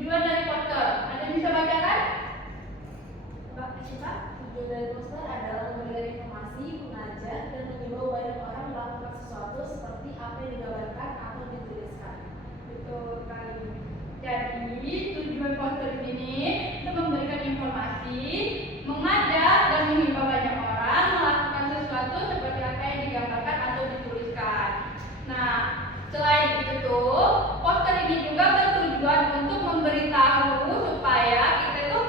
Tujuan dari poster. Ada yang bisa baca kan? Coba kasih Pak. Tujuan dari poster adalah memberikan informasi, mengajak, dan mengimbau banyak orang melakukan sesuatu seperti apa yang digambarkan atau dituliskan. Betul sekali. Jadi tujuan poster ini untuk memberikan informasi, mengajak dan mengimbau banyak orang melakukan sesuatu seperti apa yang digambarkan atau dituliskan. Nah, selain itu tuh, poster ini juga bertujuan untuk memberitahu supaya kita tuh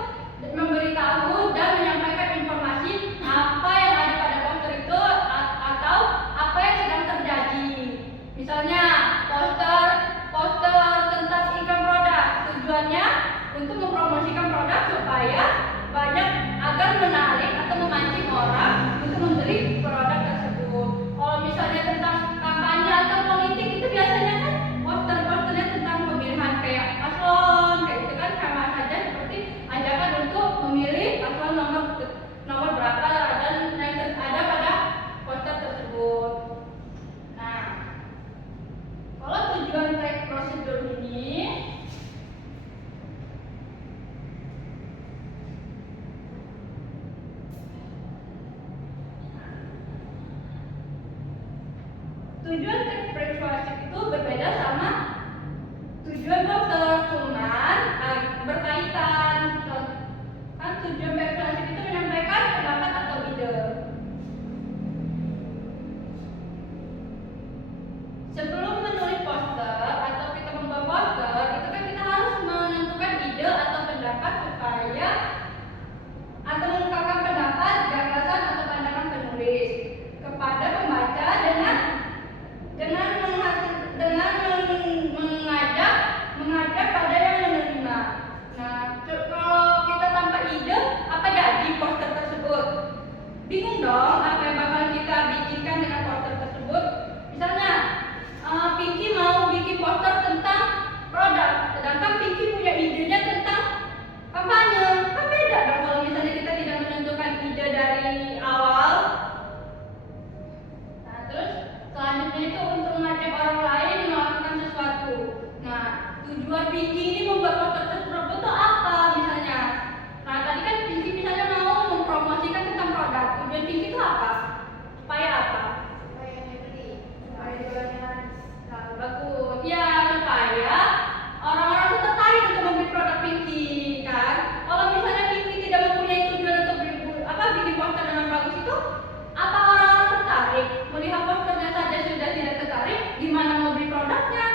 memberitahu dan menyampaikan informasi apa yang ada pada poster itu atau apa yang sedang terjadi. Misalnya poster tentang iklan produk, tujuannya untuk mempromosikan produk supaya banyak agar menarik atau memancing orang untuk membeli produk tersebut. Kalau misalnya tentang kampanye atau politik itu biasanya kan posternya tentang pemilihan kayak paslon, kayak itu kan sama saja seperti ajakan untuk memilih paslon nomor berapa dan yang ada pada poster tersebut. Nah, kalau tujuan baik prosedur ini tujuan teks persuasif itu berbeda sama tujuan poster, cuman berkaitan. Kan tujuan persuasif itu menyampaikan pendapat atau ide. Sebelum menulis poster atau kita membuat poster, itu kan kita harus menentukan ide atau pendapat supaya atau mengungkapkan pendapat, gagasan atau pandangan penulis kepada pembaca dengan mengajak pada yang menerima. Nah, kalau kita tanpa ide, apa jadi poster tersebut? Bingung dong apa yang bakal kita bikinkan dengan poster tersebut. Misalnya, Pinky mau bikin poster tentang produk, sedangkan Pinky punya idenya tentang kampanye. Kan beda dong kalau misalnya kita tidak menentukan ide dari awal. Nah, terus selanjutnya itu untuk mengajak orang lain melakukan sesuatu. Nah, tujuan Pinky ini membuat poster tersebut itu apa misalnya? Nah, tadi kan Pinky misalnya mau mempromosikan tentang produk. Tujuan Pinky itu apa? Supaya apa? Supaya membeli, Supaya jualannya bagus. Ya, supaya orang-orang itu tertarik untuk membeli produk Pinky, kan? Kalau misalnya Pinky tidak mempunyai tujuan untuk bikin poster dengan bagus itu, apa orang-orang tertarik? Melihat posternya saja sudah tidak tertarik, gimana mau beli produknya?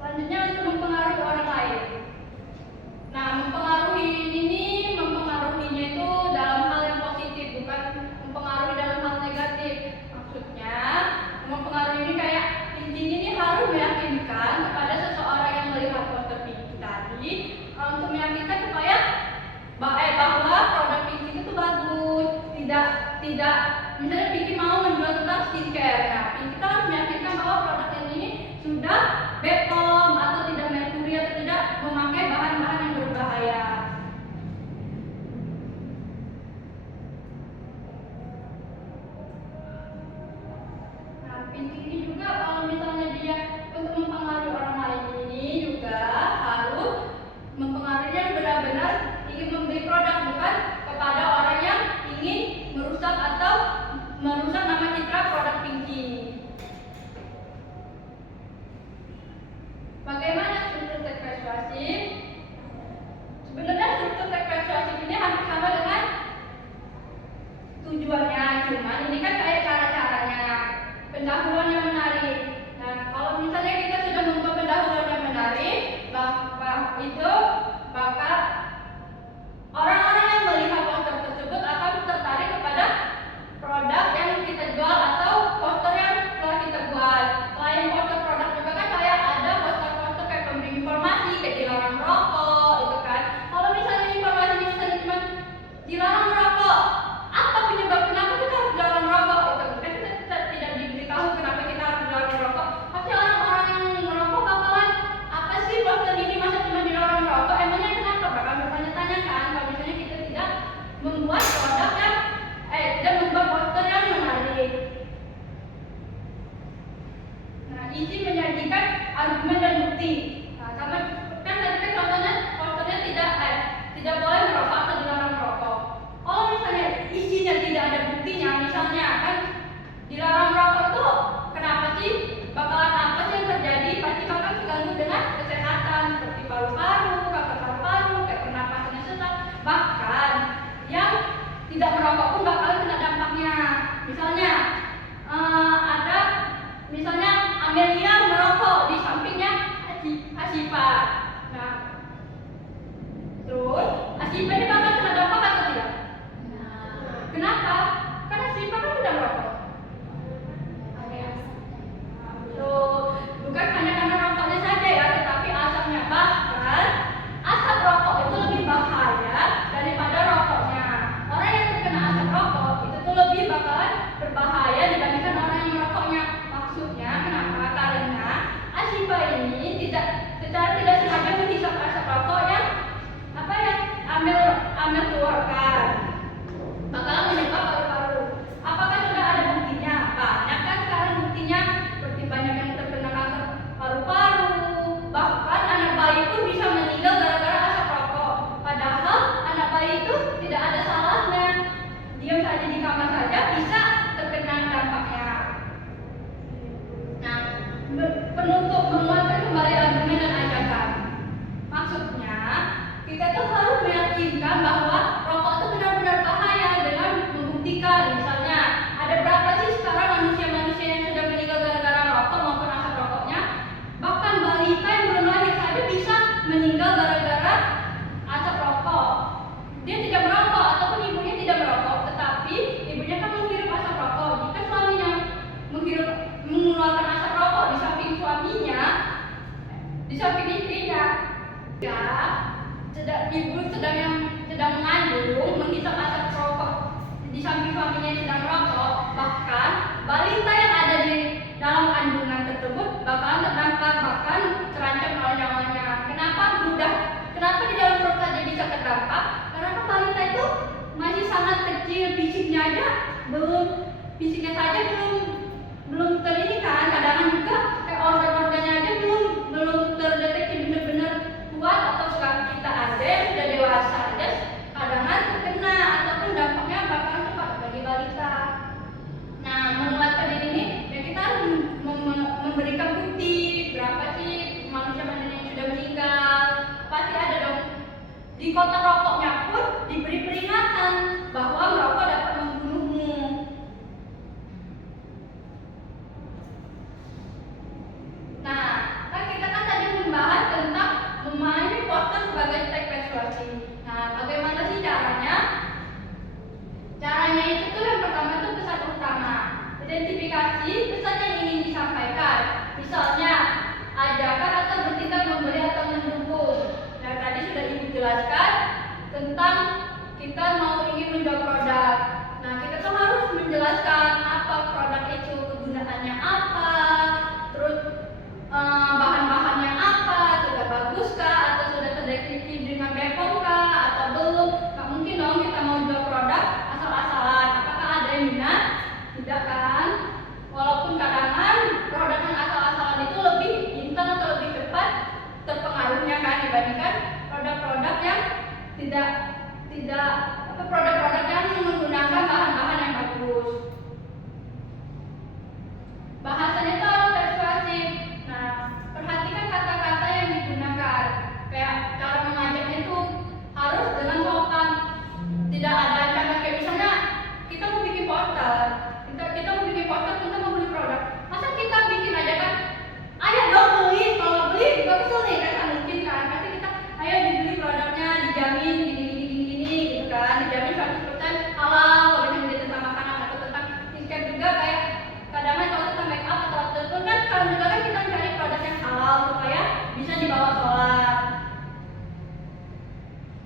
Selanjutnya untuk mempengaruhi orang lain. Nah, mempengaruhinya itu dalam hal yang positif, bukan mempengaruhi dalam hal negatif. Maksudnya, mempengaruhi ini kayak intinya ini harus meyakinkan kepada seseorang yang melihat poster Pinky tadi untuk meyakinkan supaya bahwa produk Pinky itu bagus. Tidak misalnya Pinky mau menjual tentang skincare. Nah, Pinky harus meyakinkan bahwa produk yang ini sudah BPOM atau tidak merkuri atau tidak memakai bahan-bahan yang berbahaya. Nah, Pinky ini juga kalau misalnya dia untuk mempengaruhi orang lain ini juga harus mempengaruhinya benar-benar ingin membeli produk, bukan kepada orang yang ingin merusak nama citra produk Pinky. isinya tidak ada buktinya, misalnya kan dilarang merokok tuh kenapa sih? Bakalan apa sih yang terjadi? Pasti bakal terganggu dengan kesehatan seperti paru-paru, kanker paru-paru, kayak pernapasannya sesak. Bahkan yang tidak merokok pun bakal kena dampaknya. Misalnya ada misalnya Amelia merokok, di sampingnya Asifa. Nah, terus Asifa ini bakal kena dampak atau tidak? Kenapa? Karena Asifa kan tidak merokok. Bukan hanya karena rokoknya saja ya, tetapi asapnya. Bahkan asap rokok itu lebih bahaya daripada rokoknya. Orang yang terkena asap rokok itu tuh lebih bakalan berbahaya dibandingkan orang yang merokoknya. Maksudnya kenapa? Karena Asifa ini secara tidak sengaja menghisap asap rokok yang Amel keluarkan, bakalan menyebab paru-paru. Apakah sudah ada buktinya? Banyak kan sekarang buktinya, seperti banyak yang terkena kanker paru-paru. Bahkan anak bayi pun bisa meninggal gara-gara asap rokok. Padahal anak bayi itu tidak ada salahnya, diam saja di kamar saja bisa terkena dampaknya. Nah, penutup menguatkan kembali argumen dan ajakan. Maksudnya kita tuh harus meyakinkan bahwa rokok itu benar-benar bahaya dengan membuktikan. Misalnya ada berapa sih sekarang manusia-manusia yang sudah meninggal gara-gara rokok maupun asap rokoknya. Bahkan balita yang belum lahir saja bisa meninggal gara-gara asap rokok. Dia tidak merokok ataupun ibunya tidak merokok, tetapi ibunya kan menghirup asap rokok. Jika suaminya mengeluarkan asap rokok di samping suaminya, di samping istrinya, ya ibu sedang mengandung, menghisap asap rokok di samping suaminya yang sedang merokok, bahkan balita yang ada di dalam kandungan tersebut bakalan terdampak, bahkan terancam oleh nyawanya. Kenapa di dalam perut saja bisa terdampak? Karena balita itu masih sangat kecil, fisiknya saja belum terini kan, kadang juga kayak organ-organnya aja belum terdeteksi benar-benar kuat, atau kita ada yang sudah dewasa aja kadang terkena ataupun dampaknya bakalan cepat bagi balita. Nah, menguatkan ini ya kita harus memberikan bukti berapa sih manusia-manusia yang sudah meninggal. Pasti ada dong. Di kotak rokoknya pun diberi peringatan bahwa merokok dapat membunuhmu. Nah, kita kan tadi membahas tentang memahami poster sebagai teks persuasi. Nah, bagaimana sih caranya? Caranya itu tuh yang pertama tuh pesan utama. Identifikasi pesan yang ingin disampaikan. Misalnya, ajakan atau bertindak memberi atau mendukung. Nah, tadi sudah Ibu jelaskan tentang kita ingin menjual produk. Nah, kita tuh harus menjelaskan apa produk itu, kegunaannya apa, terus bahan-bahannya apa, sudah baguskah atau sudah terdeskripsi dengan BPOM kah atau belum. Nggak mungkin dong kita mau jual produk asal-asalan. Apakah ada yang minat? Tidak kan? Walaupun kadang-kadang produk yang asal-asalan itu lebih instan atau lebih cepat terpengaruhnya kan dibandingkan produk-produk yang tidak produk-produk yang menggunakan bahan-bahan yang bagus. Bahasanya itu harus persuasif. Nah, perhatikan kata-kata yang digunakan. Kayak cara mengajaknya itu harus dengan sopan. Tidak ada ancaman, kayak misalnya kita mau bikin poster, kita mau beli produk. Masa kita bikin aja kan? Ayo dong beli, kalau beli juga kesel nih kan? Mungkin kan? Pasti kita ayo dibeli produknya, dijamin gini gitu kan? Dijamin 100% halal. Kalau misalnya dia tentang makanan atau tentang skincare juga, kayak kadang-kadang kalau tentang make up atau apapun kan, kalau juga kan kita mencari produk yang halal supaya bisa dibawa sholat.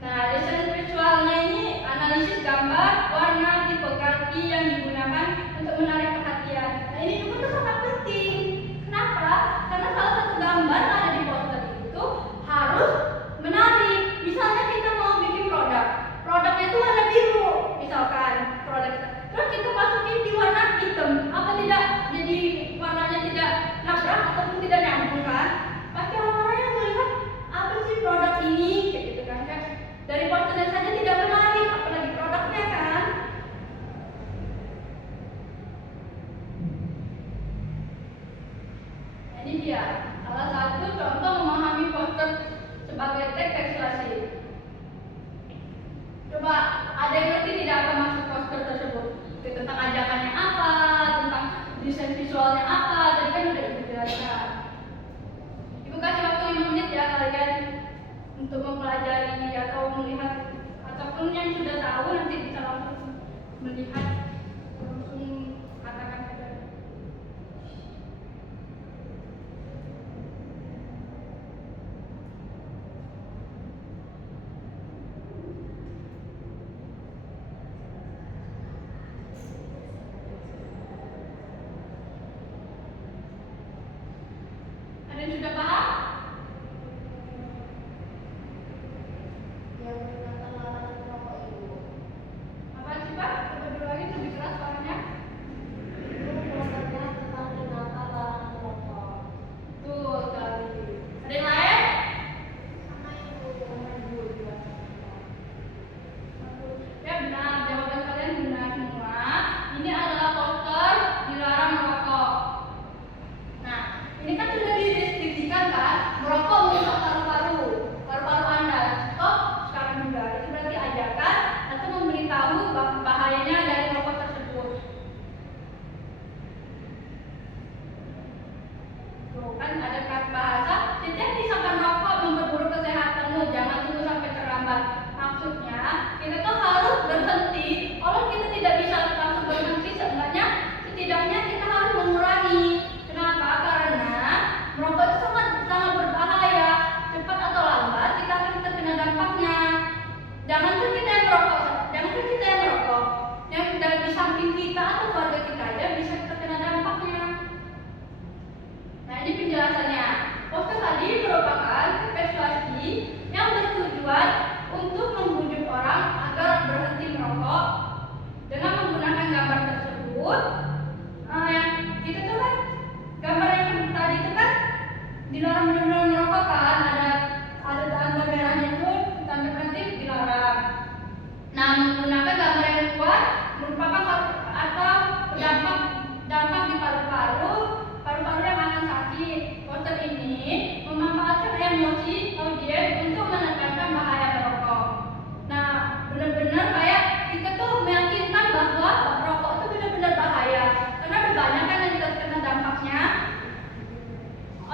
Nah, desain visualnya ini analisis gambar, warna, tipografi yang digunakan untuk menarik perhatian. Nah, ini juga tuh sangat penting. Kenapa? Karena salah satu gambar yang ada di poster itu harus menarik. Misalnya kita mau bikin produknya itu warna biru, misalkan produk kita. Terus kita masukin di warna hitam, apa tidak jadi warnanya tidak nabrak ataupun tidak nyambung kan? Pasti orang-orang yang melihat apa sih produk ini, kayak gitu kan? Dari posternya saja tidak menarik, apalagi produknya kan?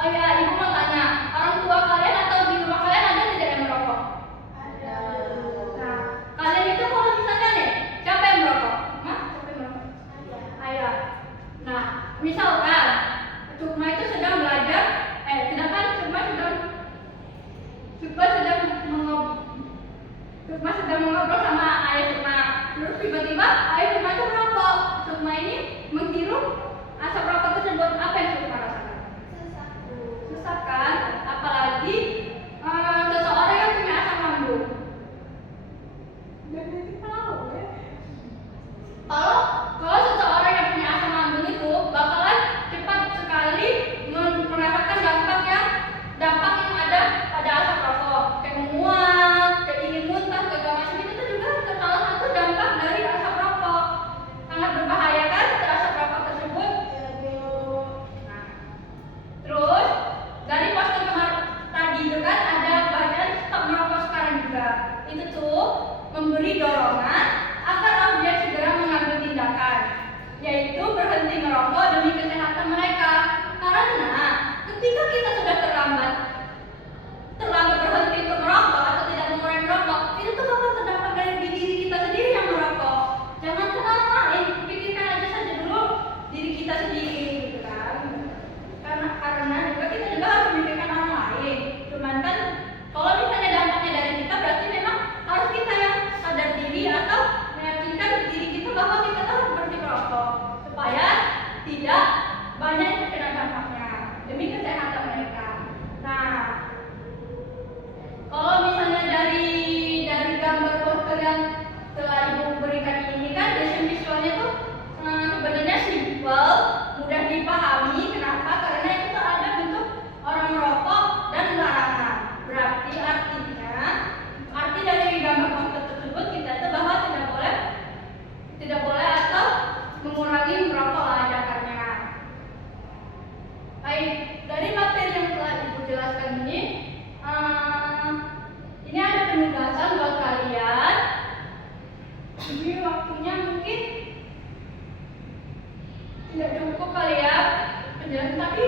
Oh ya, ibu mau tanya, orang tua kalian atau di rumah kalian ada tidak yang merokok? Ada. Nah, kalian itu kalau misalnya nih, siapa yang merokok? Mas, siapa yang merokok? Ayah. Nah, misalkan Sukma itu sedang belajar, sedangkan Sukma sedang mengobrol sama ayah Sukma. Terus tiba-tiba ayah Sukma itu merokok. Sukma ini menghirup asap rokok tersebut. Apa yang Sukma rasakan? Susah kan? Apalagi seseorang yang punya asam lambung. Kalau seseorang yang punya asam lambung itu bakalan cepat sekali merasakan dampak yang ada pada asap rokok, kayak mual, kayak ingin muntah, segala macam itu juga salah satu dampak dari asap rokok. Sangat berbahaya kan asap rokok tersebut. Nah, terus dari poster kemarin tadi itu kan ada bagian stop merokok sekarang juga. Itu tuh memberi dorongan agar objek segera mengambil tindakan, yaitu berhenti merokok demi kesehatan mereka. Karena ketika kita sudah terlambat berhenti untuk merokok atau tidak mengurangi merokok, itu tuh bakal terdampak dari diri kita sendiri yang merokok. Jangan ke orang lain, pikirkan aja saja dulu diri kita sendiri, gitu kan? Karena juga kita juga harus memikirkan orang lain. Cuman kan kalau misalnya dampaknya dari kita, berarti memang harus kita yang sadar diri atau meyakinkan diri kita bahwa kita harus berhenti merokok supaya tidak banyak yang terkena dampaknya demi kesehatan mereka. Nah, kalau misalnya dari gambar poster yang telah ibu berikan ini kan desain visualnya tuh sebenarnya simpel, mudah dipahami. Kenapa? Karena itu tuh ada bentuk orang merokok dan larangan. Berarti arti dari gambar poster tersebut kita itu bahwa tidak boleh atau mengurangi merokok ajakannya. Baik, dari materi yang telah ibu jelaskan ini ada penugasan buat kalian. Ini waktunya mungkin tidak cukup kali ya penjelasan, tapi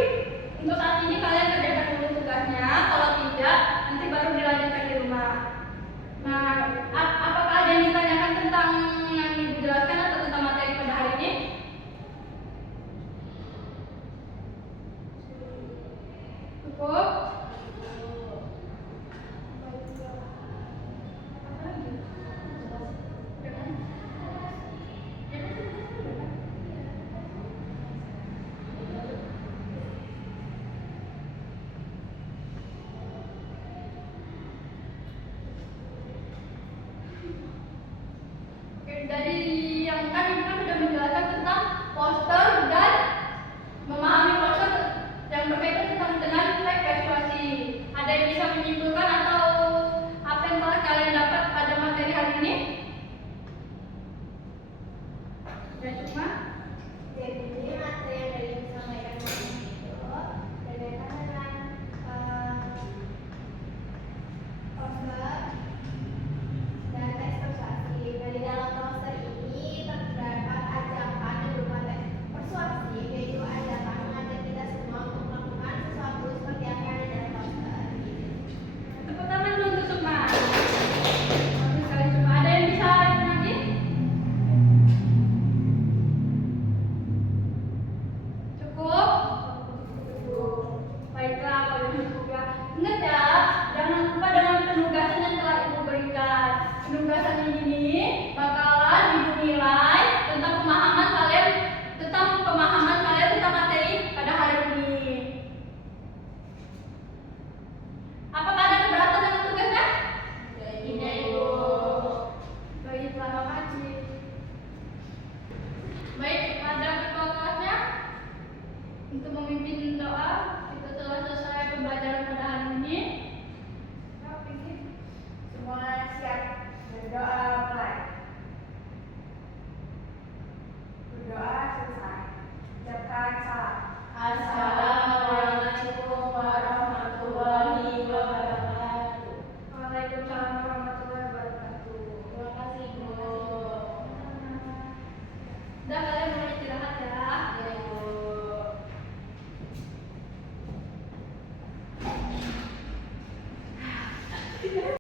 untuk saat ini kalian kerjakan dulu tugasnya. Kalau tidak, nanti baru dilanjutkan di rumah. Nah, apakah ada yang ditanyakan tentang yang ibu jelaskan atau tentang materi pada hari ini? Cukup? Dari yang tadi kita sudah menjelaskan tentang poster dan memahami poster yang berkaitan dengan flag persuasi. Ada yang bisa menyimpulkan atau apa yang telah kalian dapat pada materi hari ini? Ya, cuma